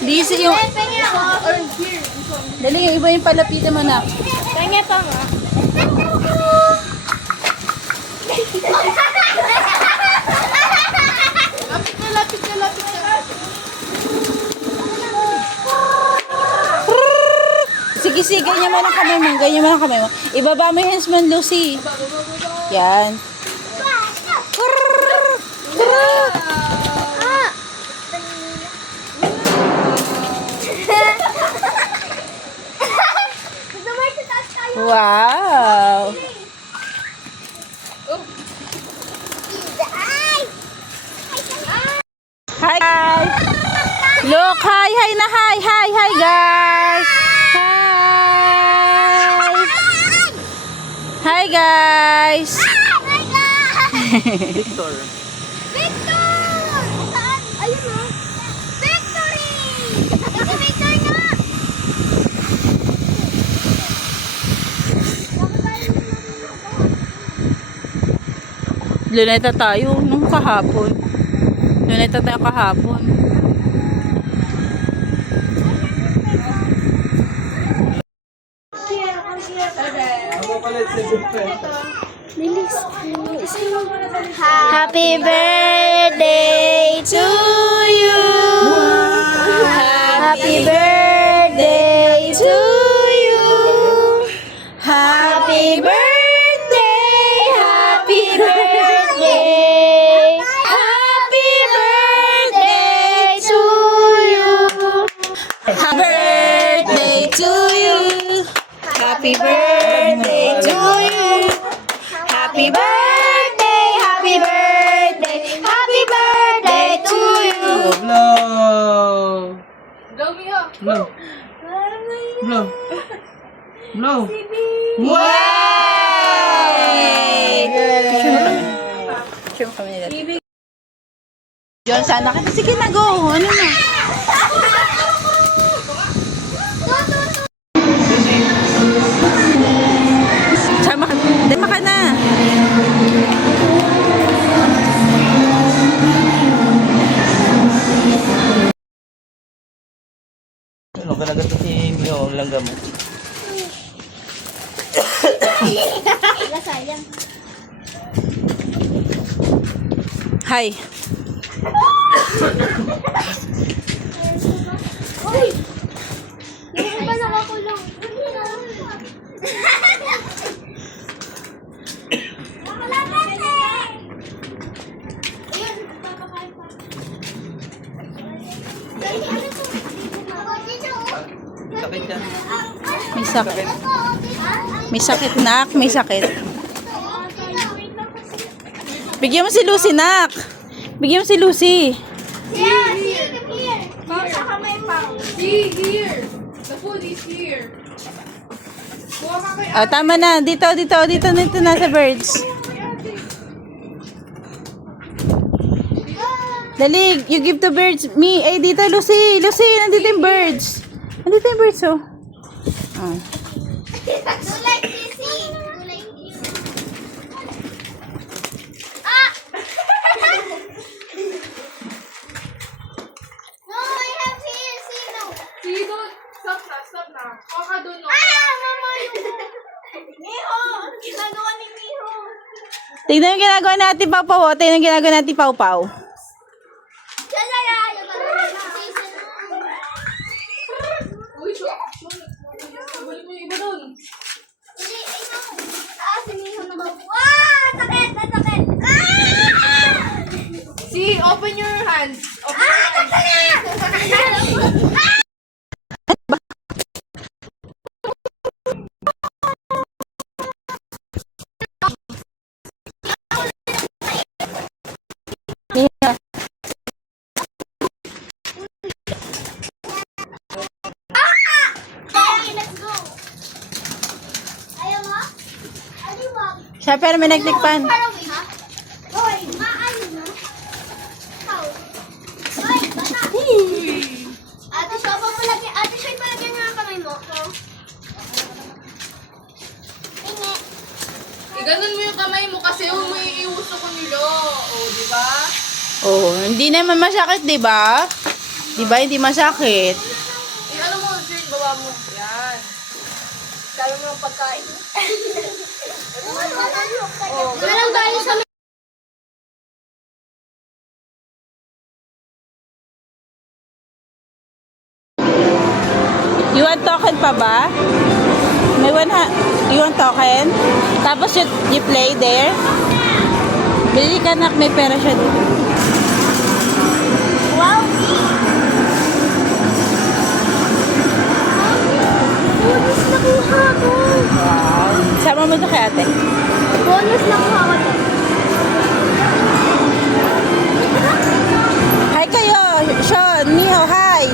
This yung... Dali, yung iba yung palapitan mo na. Pengen pa nga. Lapit ka. Sige, ganyan mo lang kamay mo. Ibaba mo yung hands mo, Lucy. Yan. Wow! Hi guys! Look! Hi na! Hi guys! Hi guys! Victor! Saan? Ayun o. Victory! Ito Victor nga! Luneta tayo nung kahapon. Happy birthday to you. Happy birthday to you. Happy birthday. Happy birthday. Happy birthday to you. Happy birthday to you. Happy birthday to you. Happy birthday, happy birthday, happy birthday to you. Blow! Blow! Blow! Blow! Wow! Picture mo kami nila. Diyon, sana ka. Sige na, go. Ano na? Sama ka. Dama ka na. Ano ka nagato si Mio ang langgam mo? Sayang. Hi. Uy! Yung ba nakakulong? Sakit ka? May sakit. May sakit, nak. May sakit. Bigyan mo si Lucy, nak. Bigyan mo si Lucy. Yeah, see, come here. Sa kamay pa. See here. The food is here. Kuha ka kay Oh, tama na. Dito na sa birds. Dali, you give the birds. Me, ay dito, Lucy. Lucy, nandito yung birds. Nandito yung birds, oh. Oh. Do like this, see. Do like this. Ah! No, I have here, see, no. See, don't. Stop na. Kuha ka doon, no? Mama, yung... Miho! Ano ginagawa ni Miho? Tignan yung ginagawa natin, Pau-Pau. Oh. Tignan yung ginagawa natin, Pau-Pau. Uy, balik mo yung iba doon. Si Miho na ba? Sakit! Sakit! See, open your hands. Open your hands. Let's go! Ayaw mo? Aliwag. Siya, pero may nagtikpan. Faraway, ha? Hoy, maano na? Ikaw. Hoy, bata. Ate Shoy, palagyan Oh, hindi naman masakit, di ba? Di ba hindi masakit? Ano mo, shirt, baba mo. Yan. Sabi mo ng pagkain. Walang tayo sa You want token pa ba? May you want token? Tapos you play there? Bili ka nak, may pera siya dito. Wow! Bonus nakuha ko! Wow. Sama mo ito kay ate. Bonus nakuha ko to. Hi kayo, Sean, Miho, hi.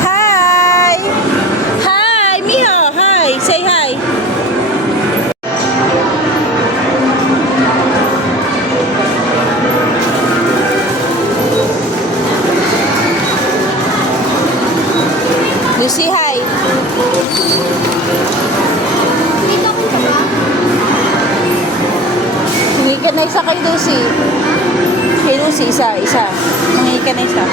Hi. Hi, Miho, hi. Say hi. Lucy, hi. Dito ko ba? Hingi ka na isa kay Lucy. Kay Lucy, isa. Hingi ka na isa.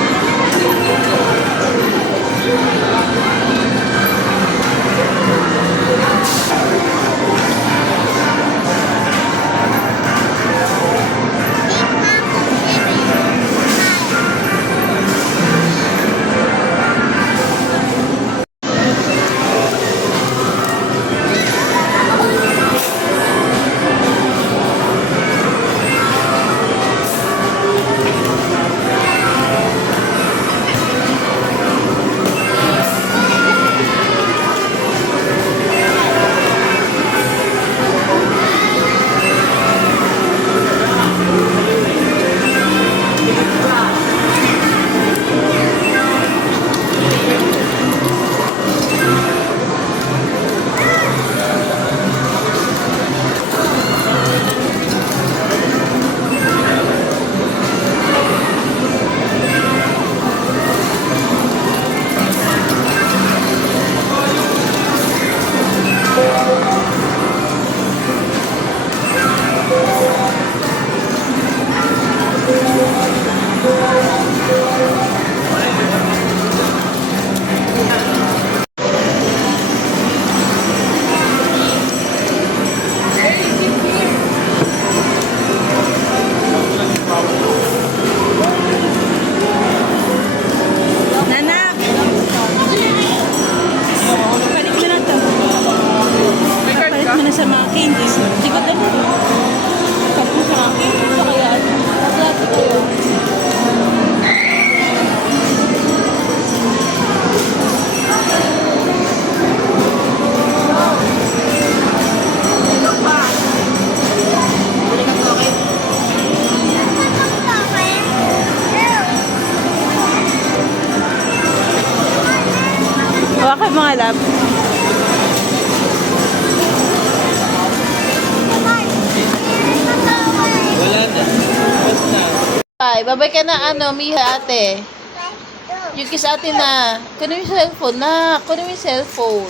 Nanak! Palit mo na to. Palit mo na sa mga candies. Hindi ko dala. Kapag sa akin, ito kaya. Lahat ito yun. Hawakan mga lab. Wala na. Tapos na. Bye. Babay ka na Miha ate. Yung kiss ate na. Kunin mo yung cellphone na. Kunin mo yung cellphone.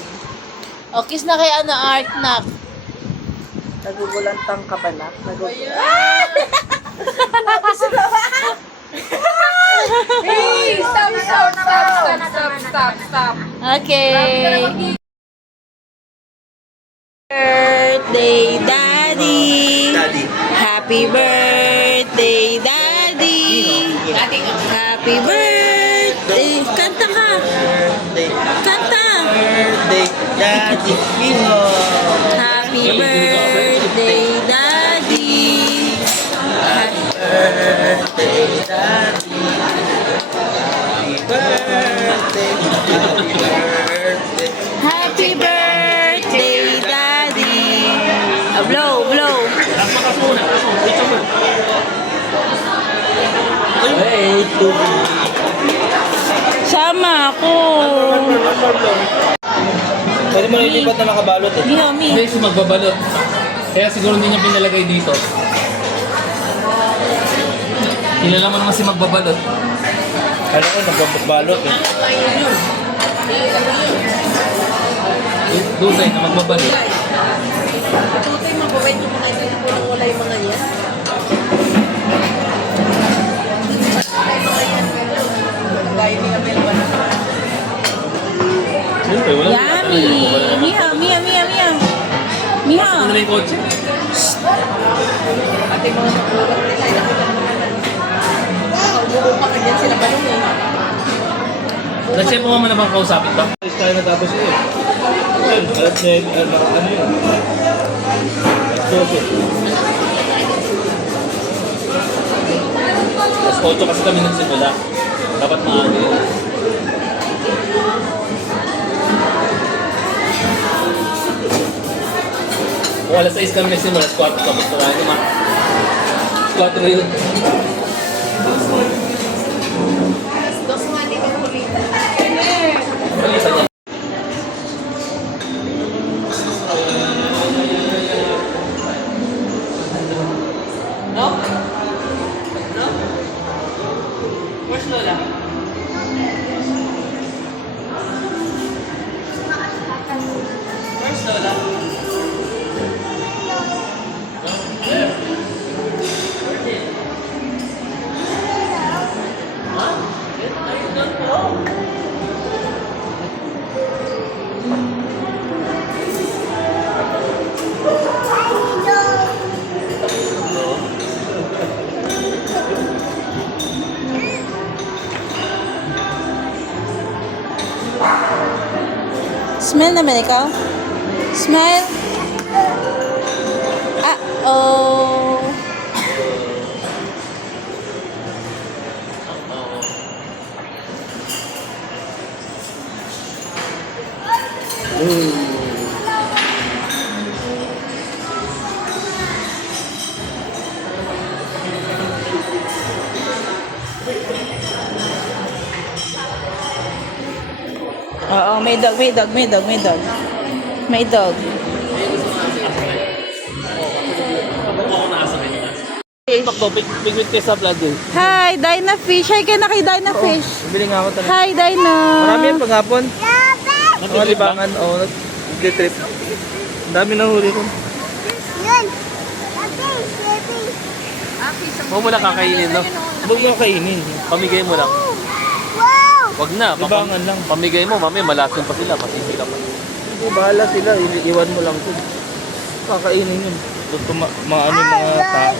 O, kiss na kay Art na. Nagugulantang ka ba na? Hey! Stop. Okay. Birthday, Daddy. Daddy. Happy birthday, Daddy. Happy birthday. Kanta ka. Birthday. Kanta. Birthday. Daddy. Miho. Happy birthday, Daddy. Birthday, Daddy. Happy birthday. Happy birthday. Happy birthday, Daddy. Blow. Hey, Sama ako. pwede mo na ilipat na nakabalot eh. Mi. Hindi siya magbabalot. Kaya siguro hindi niya pinalagay dito. Kilala mo naman si magbabalot. Ano ko, nagbabalot eh. Dugay na magbabalot. Tutoy, mababay mo na ito. Wala yung mga yan. Kasi po mo naman kausapin ba? Alis tayo na tapos yun. Yun, alas na yun. Ano yun? Alas 12. Alas 8 kasi kami nagsimula. Dapat maaga yun. Kung alas 6 kami nagsimula, alas 4 tapos na naman. Alas 4 yun. Malisan niya. Smile naman ikaw. Smile. Ah, oh. Oo, may dog. May dog. Takbo, pigwit kayo sa vlog eh. Hi, Dyna Fish. Hi ka na kay Dyna Fish. Bibili nga ako talaga. Hi, Dyna. Marami yan paghapon. Mga libangan. Oo, nag-trip. Ang dami na huli ko. Yun. Huwag mo lang kakainin, no? Huwag mo kainin. Pamigay mo lang. Wow! Wag na. Libangan lang. Pamigay mo, mami, malasin pa sila. Matindi ka pa. Hindi, bahala sila. Iwan mo lang ito. Kakainin yun. Ito mga ano yung mga tao.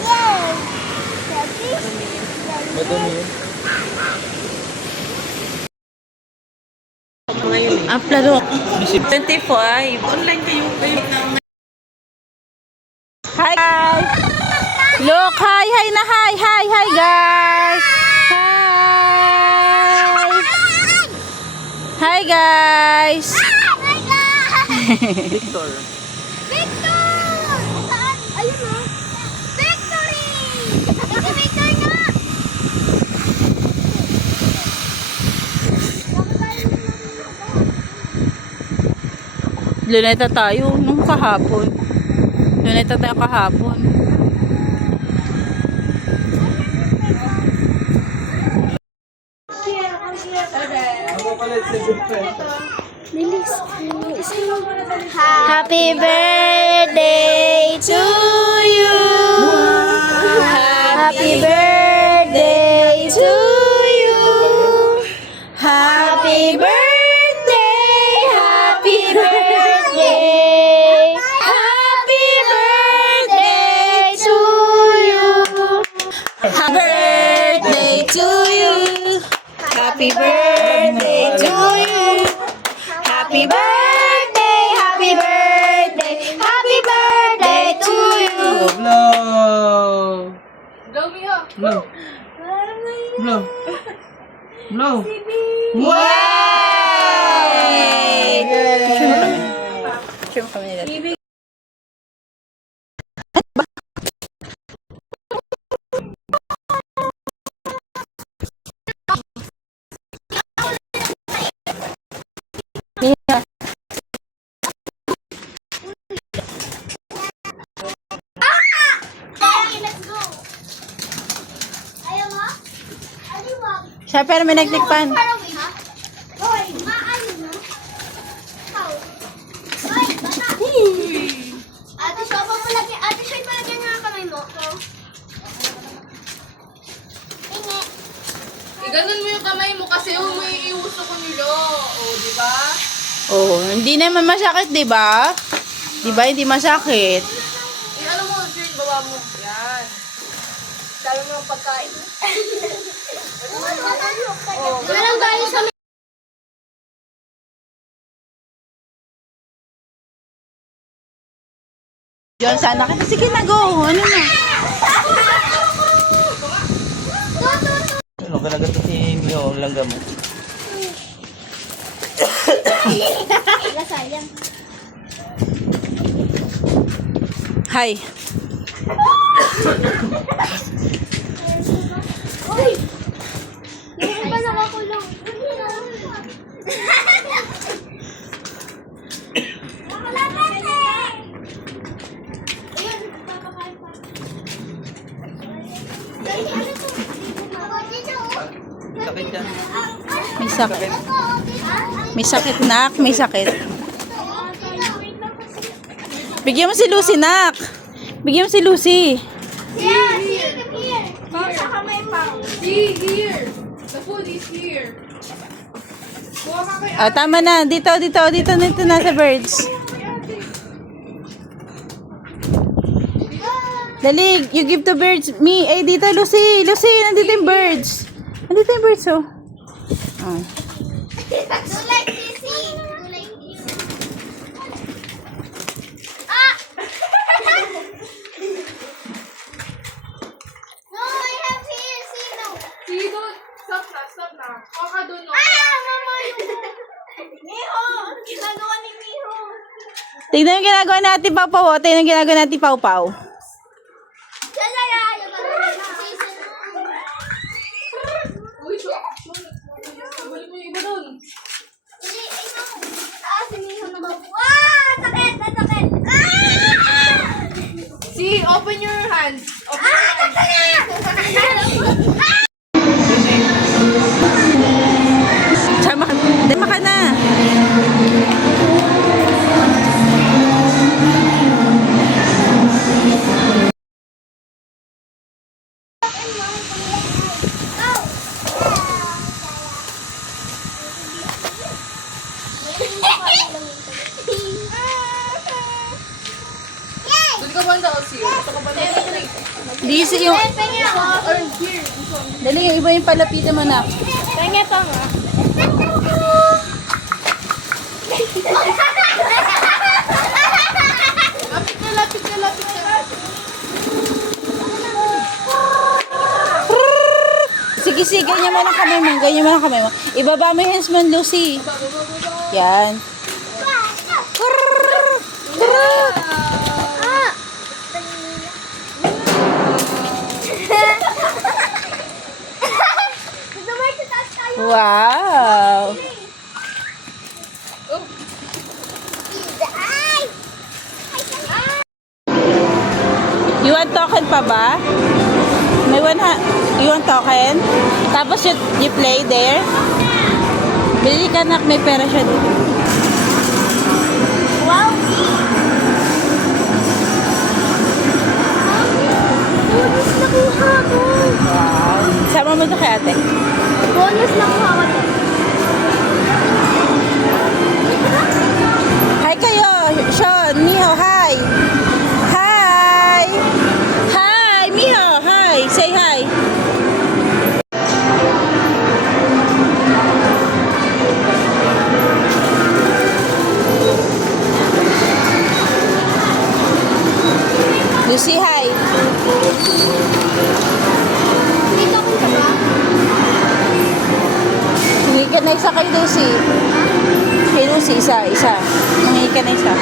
Madami yun. Aplaro. 25. Online kayo na. Hi guys. Look, hi na hi guys. Hi guys. Victor. Victor! Saan? Ayun o. Victory! Victor nga! Luneta tayo nung kahapon. Luneta tayo kahapon. Happy birthday to you. Happy birthday to you. Happy birthday. Happy birthday. Happy birthday to you. Happy birthday to you. Happy birthday to you. Happy birthday, happy birthday, happy birthday to you. Blow! Blow me up. Blow! Blow! Blow! Sure kami nila. Let's go. Ayaw mo? Aliwag. Siya pero may nagtikpan. Faraway, ha? Hoy, maano na? Ikaw. Hoy, bata. Ate Shoy, palagyan nga ang kamay mo. Tingi. Iganon mo yung kamay mo kasi may iuso ko nilo. O, di ba? Oh, hindi naman masakit, 'di ba? 'Di ba hindi masakit? Ano mo, shirt, baba mo. Yan. Sabi mo yung pagkain. Meron tayo sa John, sana kita. Sige na, go. Ano na? Ano ka nagato si Mio, ang langga mo? Wala sayang. Hi. Uy! Yung iba nakakulong. Nakalaban eh! Ayun, papakain pa. Ay, ano to? Dito, oh. Sakit yan. May sakit. May sakit, nak. May sakit. Bigyan mo si Lucy, nak. Bigyan mo si Lucy. Yeah, see, come here. Saka may pang. See, here. The food is here. Kuha ka kay Oh, tama na. Dito na sa birds. Dali, you give to birds. Me, dito, Lucy. Lucy, nandito yung birds. Nandito yung birds, oh. Oh. Do like Sissy. Do like you. Ah! No, I have here. See, no. See, don't. Stop na. Kuha ka doon, no? Mama, Miho! Ano ginagawa ni Miho? Tignan yung ginagawa natin, Pau Pau. Oh. Tignan yung ginagawa natin, Pau Pau. Uy, balik mo yung iba doon. Si Miho na ba? Ah! Sakit! Sakit! Ah! See, open your hands. Open your hands. Dama ka na. Doon ka banda, see. Ito ka banda. This yung... Pengi ako. Or here. Dali, yung iba yung palapitan mo na. Pengi pa nga. Lapit ka. Sige, ganyan mo lang kamay mo. Ibaba mo yung hands mo, Lucy. Yan. Ah! Gusto mo yung taas tayo? Wow. Ay! You want token pa ba? May you want token? Tapos you play there? Bili ka, nak, may pera siya dito. Wow! Bonus nakuha ko! Wow. Sama mo ito kay ate. Bonus nakuha ko. Hi kayo, Sean, Miho, hi. Hi. Hi, Miho, hi. Say hi. Lucy, hi. Dito ko sa ba? Hingi ka na isa kay Lucy. Kay Lucy, isa. Hingi ka na isa.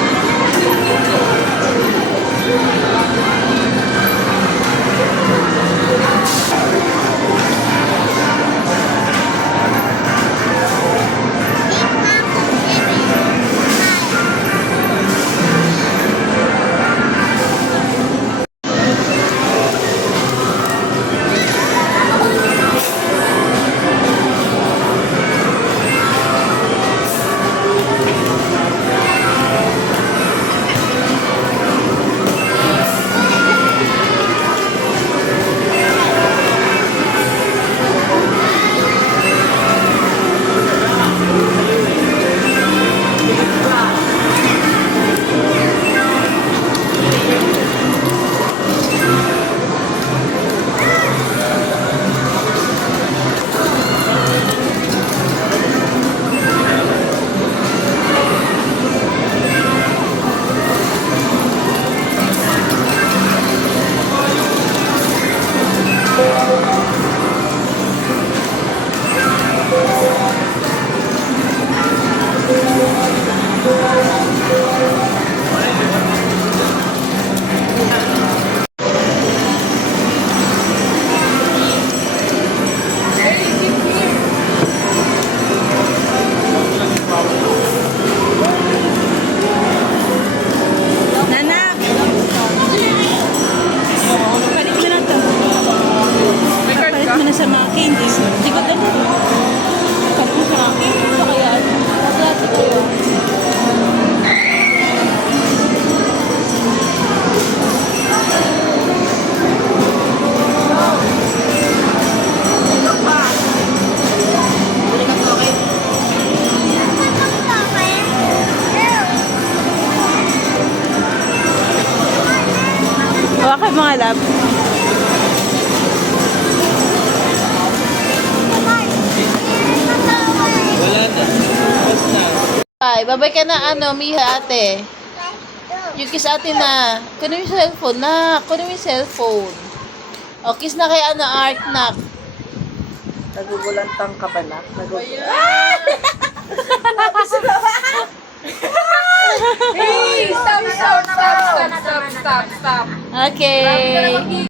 sa mga candies. Hindi ko dala. Sabi ko sa akin, ito kaya ano. Plato ko yun. Hawakan mga lab. Wala na. Tapos na. Ay, babay ka na ano, Miha ate. Yung kiss ate na. Kunin mo yung cellphone na. Kunin mo yung cellphone. O, kiss na kay ano, Art na. Nagugulantang ka ba na? Hey, stop. Okay.